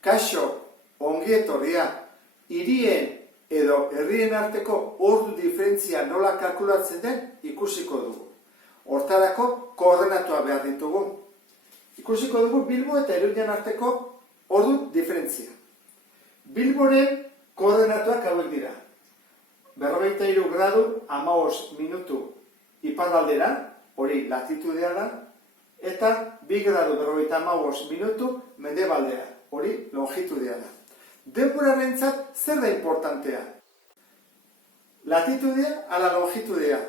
Kaixo, ongi etorria, hirien edo herrien arteko ordu diferentzia nola kalkulatzen den ikusiko dugu. Hortarako koordenatua behar ditugu. Ikusiko dugu Bilbo eta Iruñan arteko ordu diferentzia. Bilboren koordenatuak hauek dira. 43 gradu 15 minutu iparraldera, hori latitudea da, eta 2 gradu 55 minutu mendebaldera, hori longitudea da. Denborarentzat zer da importantea? Latitudea ala longitudea?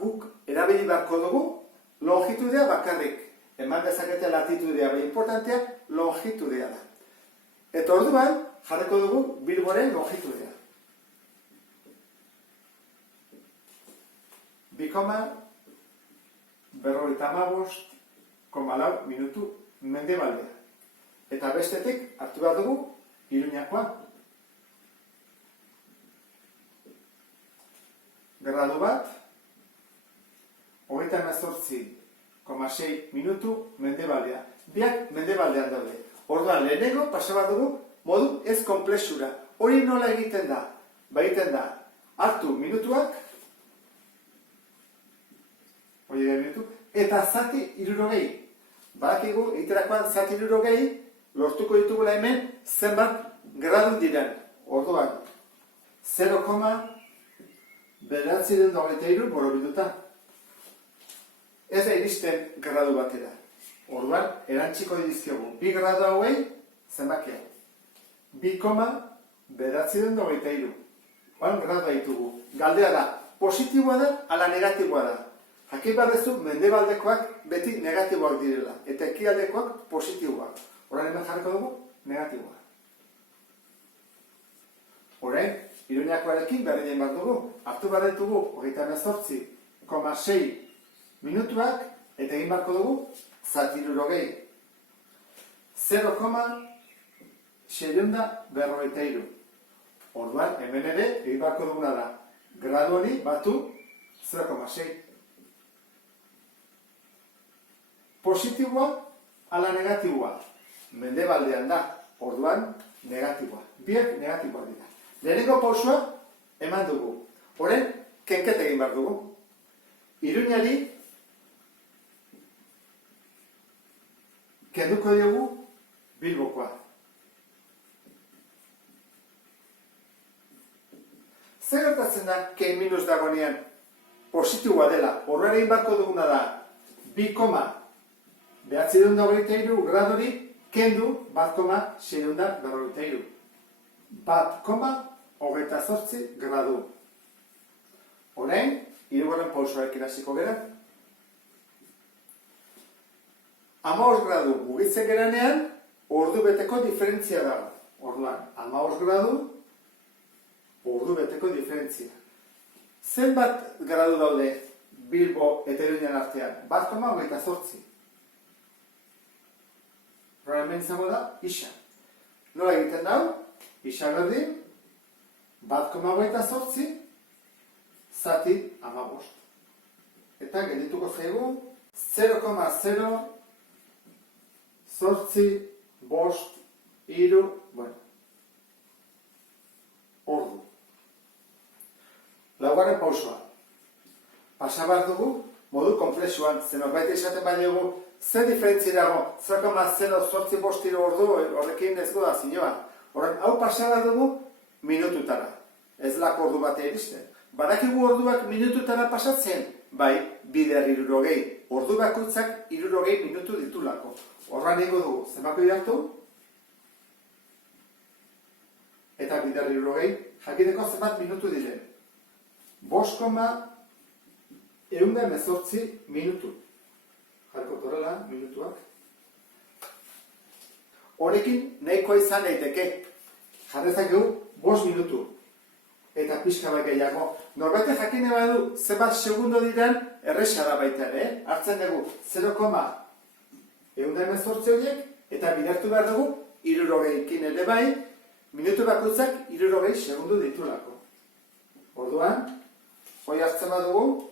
Guk erabili beharko dugu longitudea bakarrik. Eman dezakete latitudea, importantea longitudea da. Eta orduan jarriko dugu Bilboren longitudea. 2,55 minutu mendebaldea. Eta bestetik hartu behar dugu Iruñakoa. Gradu bat, 38,6 minutu mendebaldea. Biak mendebaldean daude. Orduan lehenengo pasa behar dugu modu ez konplexura. Hori nola egiten da? Egiten da, hartu minutuak, eta zati 60. Badakigu, egiterakoan zati 60, lortuko ditugula hemen zenbat gradu diren. Orduan, 0,923 borobilduta. Ez da iristen gradu batera. Orduan, erantziko dizkiogu. 2 gradu hauei, zenbakia. 2,923. Oan gradu ditugu. Galdera da, positiboa da, ala negatiboa da. Jakin badezu, mendebaldekoak beti negatiboak direla, eta ekialdekoak positiboak. Orain hemen jarriko dugu, negatiboa. Orain, Iruñakoarekin berdin bat dugu. Hartu behar ditugu, 38,6 minutuak, eta egin barko dugu, zati 60. 0,653. Orduan, hemen ere, egin barko duguna da. Gradu hori batu 0,6. Positiboa ala negatiboa. Mendebaldean da, orduan negatiboa. Biak negatiboa dira. Lehenengo pausua eman dugu. Orain, kenket egin behar dugu. Iruñari kenduko diogu Bilbokoa. Zer gertatzen da ken minus dagoenean positiboa dela? Orduan egin beharko duguna da 2,923 graduri kendu 1,653. 1,28 gradu. Orain, hirugarren pausoak irasiko gera. 15 gradu mugitzen geranean, ordu beteko diferentzia dago. Orduan, 15 gradu, ordu beteko diferentzia. Zenbat gradu daude Bilbo eta Iruñan artean? 1,28. Hemen izango da, isa. Nola egiten dau? Isa berdin, 1,28 zati 15. Eta geldituko zaigu 0,0853 ordu. Laugarren pausoa. Pasa behar dugu, modu konplexuan, zenbait esaten badiogu, zer diferentzi dago, 0,0853 ordu, horrekin ez goda zinoa. Horren, hau pasa behar dugu, minututara. Ez lako ordu batea iristen. Badakigu orduak minututara pasatzen? Bai, bider 60. Ordu bakoitzak 60 minutu ditulako. Horran egingo dugu, zenbako idartu? Eta bider 60, jakiteko zenbat minutu diren. 5,118 minutu. Jarko torrela, minutuak. Horekin nahikoa izan daiteke. Jarrezakegu 5 minutu. Eta pixka bat gehiago. Norbete jakine badu zenbat segundo diren erresa da baita ere. Hartzen dugu 0,118 horiek eta bidertu behar dugu 60ekin ere bai, minutu bakoitzak 60 segundo ditulako. Orduan, hoi hartzen badugu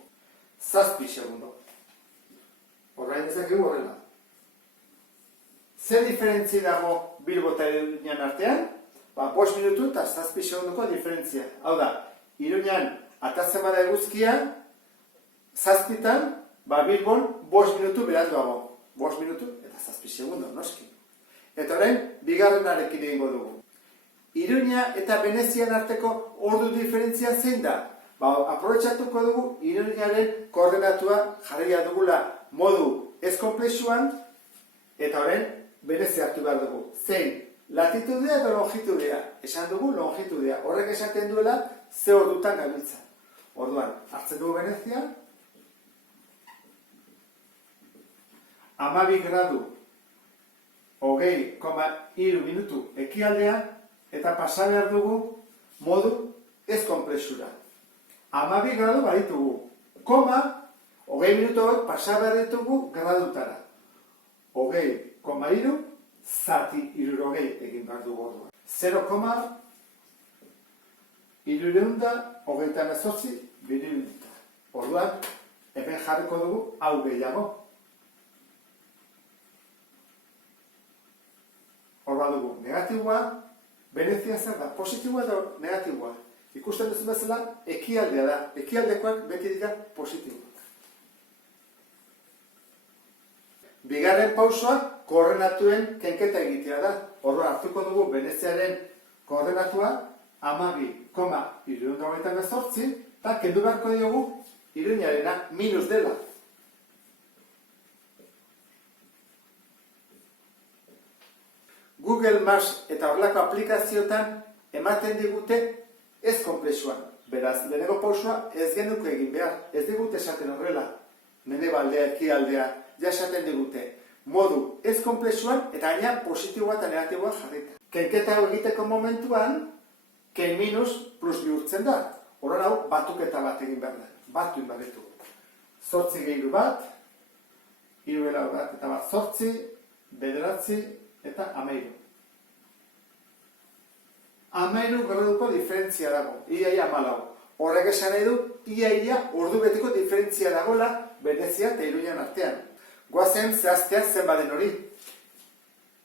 7 segundo. Horrain dezakegu horrela. Zer diferentzi dago Bilbo eta Iruñan artean? 5 minutu eta 7 segunduko diferentzia. Hau da, Iruñan atatzen bada eguzkia, 7tan, Bilbon 5 minutu beranduago. 5 minutu eta 7 segundu, noski. Eta orain, bigarrenarekin egingo dugu. Iruña eta Venezian arteko ordu diferentzia zein da? Aprobetxatuko dugu Iruñaren koordenatua jarria dugula modu ez konplexuan, eta orain, Venezia hartu behar dugu. Zein, latitudea eta longitudea. Esan dugu longitudea. Horrek esaten duela ze ordutan gabiltza. Orduan, hartzen dugu Venezia, 12 gradu, 20,3 minutu ekialdean, eta pasa behar dugu modu ez konplexura. 12 gradu baditugu. 20 minutu pasa behar ditugu gradutara. 20,3 zati 60 egin behar dugu orduan. 0,318 mililitro. Orduan, hemen jarriko dugu hau gehiago. Hor dugu negatiboa, Venezia zer da, positiboa edo negatiboa. Ikusten duzu bezala, ekialdea da. Ekialdekoak beti dira positiboak. Bigarren pausoa, koordenatuen kenketa egitea da. Orduan hartuko dugu Veneziaren koordenatua 12,318 eta kendu beharko diogu Iruñarena minus dela. Google Maps eta horrelako aplikazioetan ematen digute ez konplexuan. Beraz, lehenengo pausua ez genuke egin behar. Ez digute esaten horrela. Mendebaldea, ekialdea, ja esaten digute. Modu ez konplexuan eta gaina positiboa eta negatiboa jarrita. Kenketa egiteko momentuan, ken minus plus bihurtzen da. Horren hau, batuketa bat egin behar da. Batu egin behar ditugu. 8 gehiru bat, 3 bat eta bat 8, 9 eta 13. 13 graduko diferentzia dago, ia 14. Horrek esan nahi du, ia ordu beteko diferentzia dagoela Venezia eta Iruñan artean. Goazen zehaztea zenbaden hori.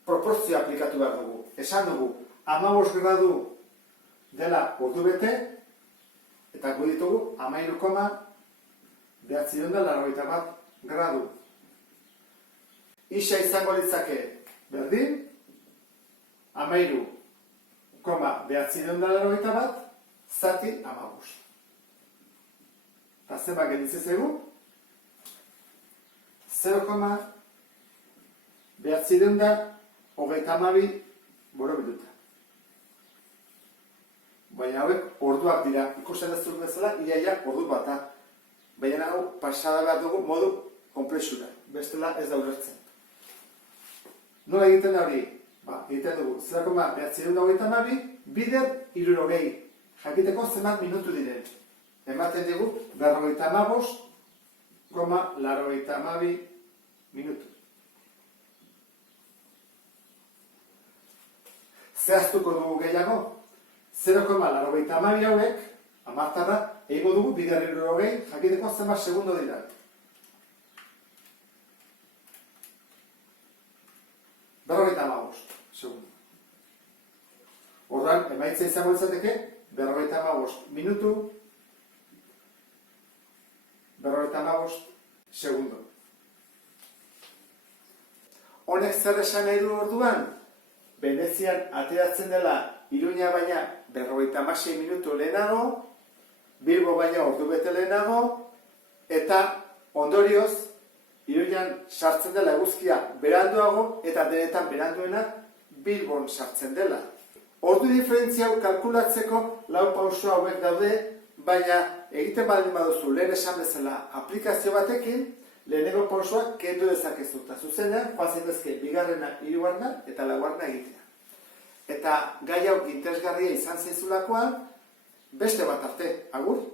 Proportzioa aplikatu behar dugu. Esan dugu, 15 gradu dela ordu bete, eta gu ditugu 13,991 gradu. Isa izango litzake berdin, 13,991 zati 15. Eta zenbat gelditzen zaigu? 0,992 borobilduta. Baina hauek orduak dira, ikusten dezuk bezala, ia ordu bata. Baina hau pasada behar dugu modu konplexura, bestela ez da ulertzen. Nola egiten da hori? Egiten dugu 0,992 bider 60. Jakiteko zenbat minutu diren. Ematen dugu 55,82 minutu. Zehaztuko dugu gehiago, 0,82 hauek, amartarra, egingo dugu bider 60, jakiteko zenbat segundo dira. Segundo. Orduan, emaitza izango izateke, 55 minutu, 55 segundo. Honek zer esan nahi du orduan? Venezian ateratzen dela Iruña baina 56 minutu lehenago, Bilbo baina ordu bete lehenago, eta ondorioz, Iruñan sartzen dela eguzkia beranduago, eta denetan beranduena Bilbon sartzen dela. Ordu diferentzia hau kalkulatzeko 4 pauso hauek daude, baina egiten baldin baduzu lehen esan bezala aplikazio batekin, lehenengo pausoak kendu dezakezu eta zuzenean joan zaitezke bigarrena, hirugarrena eta laugarrena egitea. Eta gai hau interesgarria izan zaizulakoan, beste bat arte, agur!